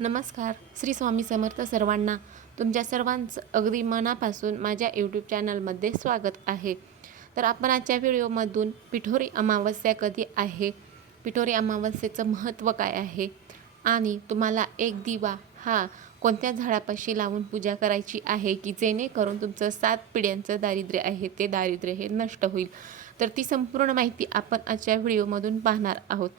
नमस्कार. श्री स्वामी समर्थ सर्वांना तुमच्या सर्वांचं अगदी मनापासून माझ्या यूट्यूब चॅनलमध्ये स्वागत आहे. तर आपण आजच्या व्हिडिओमधून पिठोरी अमावस्या कधी आहे? पिठोरी अमावस्येचं महत्त्व काय आहे? आणि तुम्हाला एक दिवा हा कोणत्या झाडापाशी लावून पूजा करायची आहे की जेणेकरून तुमचं सात पिढ्यांचं दारिद्र्य आहे ते दारिद्र्य हे नष्ट होईल? तर ती संपूर्ण माहिती आपण आजच्या व्हिडिओमधून पाहणार आहोत.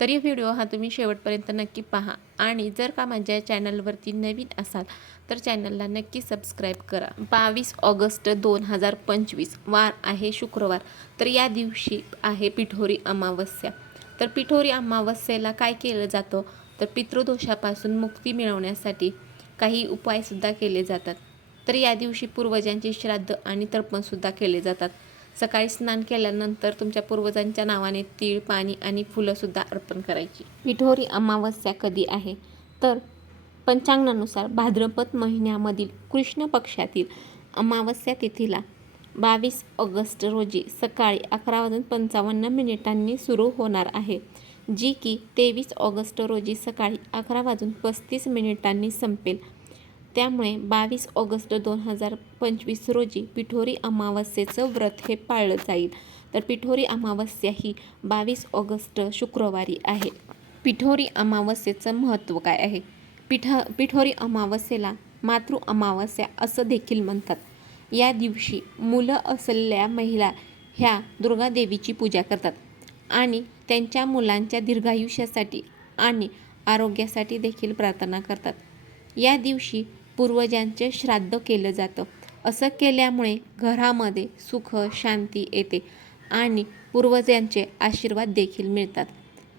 तरी व्हिडिओ हा तुम्ही शेवटपर्यंत नक्की पहा. आणि जर का माझ्या चॅनलवरती नवीन असाल तर चॅनलला नक्की सबस्क्राईब करा. बावीस ऑगस्ट दोन हजार पंचवीस वार आहे शुक्रवार तर या दिवशी आहे पिठोरी अमावस्या. तर पिठोरी अमावस्येला काय केलं जातं? तर पितृदोषापासून मुक्ती मिळवण्यासाठी काही उपायसुद्धा केले जातात. तर या दिवशी पूर्वजांचे श्राद्ध आणि तर्पणसुद्धा केले जातात. सकाळी स्नान केल्यानंतर तुमच्या पूर्वजांच्या नावाने तीळ पाणी आणि फुलंसुद्धा अर्पण करायची. विठोरी अमावस्या कधी आहे? तर पंचांगानुसार भाद्रपद महिन्यामधील कृष्ण पक्षातील अमावस्या तिथीला बावीस ऑगस्ट रोजी सकाळी अकरा वाजून पंचावन्न मिनिटांनी सुरू होणार आहे जी की तेवीस ऑगस्ट रोजी सकाळी अकरा वाजून पस्तीस मिनिटांनी संपेल. त्यामुळे बावीस ऑगस्ट दोन हजार पंचवीस रोजी पिठोरी अमावस्येचं व्रत हे पाळलं जाईल. तर पिठोरी अमावस्या ही बावीस ऑगस्ट शुक्रवारी आहे. पिठोरी अमावस्येचं महत्त्व काय आहे? पिठ पिठोरी अमावस्येला मातृ अमावस्या असं देखील म्हणतात. या दिवशी मुलं असलेल्या महिला ह्या दुर्गादेवीची पूजा करतात आणि त्यांच्या मुलांच्या दीर्घायुष्यासाठी आणि आरोग्यासाठी देखील प्रार्थना करतात. या दिवशी पूर्वजांचे श्राद्ध केलं जातं. असं केल्यामुळे घरामध्ये सुख शांती येते आणि पूर्वजांचे आशीर्वाद देखील मिळतात.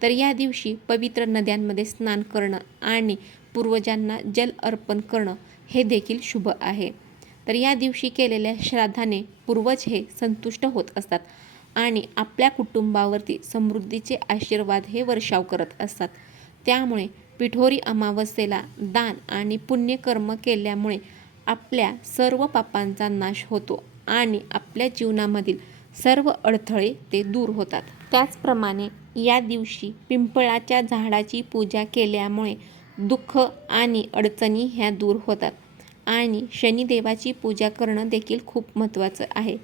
तर या दिवशी पवित्र नद्यांमध्ये स्नान करणं आणि पूर्वजांना जल अर्पण करणं हे देखील शुभ आहे. तर या दिवशी केलेल्या श्राद्धाने पूर्वज हे संतुष्ट होत असतात आणि आपल्या कुटुंबावरती समृद्धीचे आशीर्वाद हे वर्षाव करत असतात. त्यामुळे पिठोरी अमावस्येला दान आणि पुण्यकर्म केल्यामुळे आपल्या सर्व पापांचा नाश होतो आणि आपल्या जीवनामधील सर्व अडथळे ते दूर होतात. त्याचप्रमाणे या दिवशी पिंपळाच्या झाडाची पूजा केल्यामुळे दुःख आणि अडचणी ह्या दूर होतात आणि शनिदेवाची पूजा करणं देखील खूप महत्त्वाचं आहे.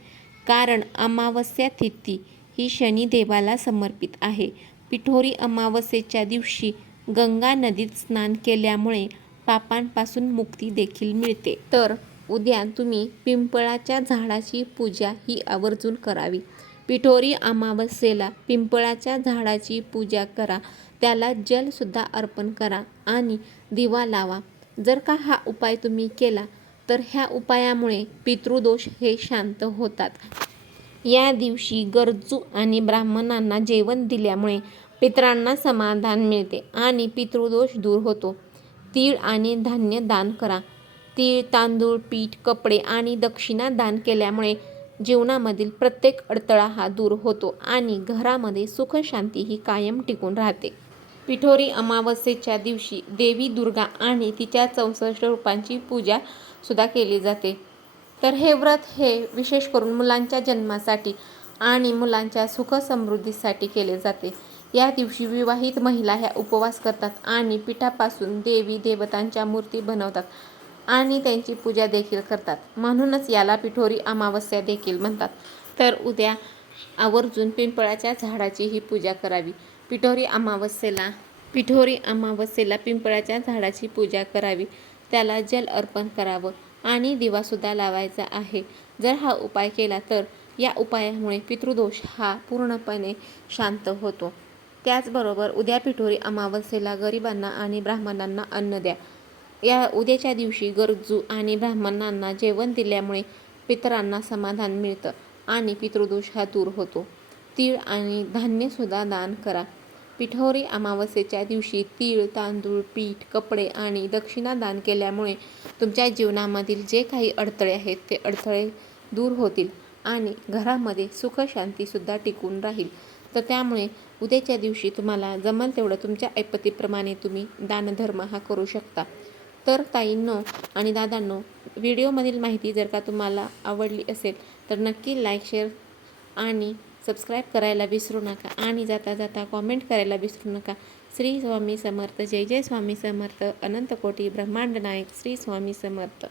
कारण अमावस्या तिथी ही शनिदेवाला समर्पित आहे. पिठोरी अमावस्येच्या दिवशी गंगा नदीत स्नान केल्यामुळे पापांपासून मुक्ती देखील मिळते. तर उद्या तुम्ही पिंपळाच्या झाडाची पूजा ही आवर्जून करावी. पिठोरी अमावस्येला पिंपळाच्या झाडाची पूजा करा. त्याला जलसुद्धा अर्पण करा आणि दिवा लावा. जर का हा उपाय तुम्ही केला तर ह्या उपायामुळे पितृदोष हे शांत होतात. या दिवशी गरजू आणि ब्राह्मणांना जेवण दिल्यामुळे पितरांना समाधान मिळते आणि पितृदोष दूर होतो. तीळ आणि धान्य दान करा. तीळ तांदूळ पीठ कपडे आणि दक्षिणा दान केल्यामुळे जीवनामधील प्रत्येक अडथळा हा दूर होतो आणि घरामध्ये सुखशांती ही कायम टिकून राहते. पिठोरी अमावस्येच्या दिवशी देवी दुर्गा आणि तिच्या चौसष्ट रूपांची पूजा सुद्धा केली जाते. तर हे व्रत हे विशेष करून मुलांच्या जन्मासाठी आणि मुलांच्या सुख समृद्धीसाठी केले जाते. या दिवशी विवाहित महिला ह्या उपवास करतात आणि पिठापासून देवी देवतांच्या मूर्ती बनवतात आणि त्यांची पूजा देखील करतात. म्हणूनच याला पिठोरी अमावस्या देखील म्हणतात. तर उद्या आवर्जून पिंपळाच्या झाडाची ही पूजा करावी. पिठोरी अमावस्येला पिठोरी अमावस्येला पिंपळाच्या झाडाची पूजा करावी. त्याला जल अर्पण करावं. आणि दिवासुद्धा लावायचा आहे. जर हा उपाय केला तर या उपायामुळे पितृदोष हा पूर्णपणे शांत होतो. त्याचबरोबर उद्या पिठोरी अमावस्येला गरिबांना आणि ब्राह्मणांना अन्न द्या. या उद्याच्या दिवशी गरजू आणि ब्राह्मणांना जेवण दिल्यामुळे पितरांना समाधान मिळतं आणि पितृदोष हा दूर होतो. तीळ आणि धान्यसुद्धा दान करा. पिठोरी अमावस्येच्या दिवशी तीळ तांदूळ पीठ कपडे आणि दक्षिणा दान केल्यामुळे तुमच्या जीवनामधील जे काही अडथळे आहेत ते अडथळे दूर होतील आणि घरामध्ये सुखशांतीसुद्धा टिकून राहील. तर त्यामुळे उद्याच्या दिवशी तुम्हाला जमल तेवढं तुमच्या ऐपतीप्रमाणे तुम्ही दानधर्म हा करू शकता. तर ताईंनो आणि दादांनो व्हिडिओमधील माहिती जर का तुम्हाला आवडली असेल तर नक्की लाईक शेअर आणि सबस्क्राईब करायला विसरू नका आणि जाता जाता कॉमेंट करायला विसरू नका. श्री स्वामी समर्थ जय जय स्वामी समर्थ अनंत कोटी ब्रह्मांड नायक श्री स्वामी समर्थ.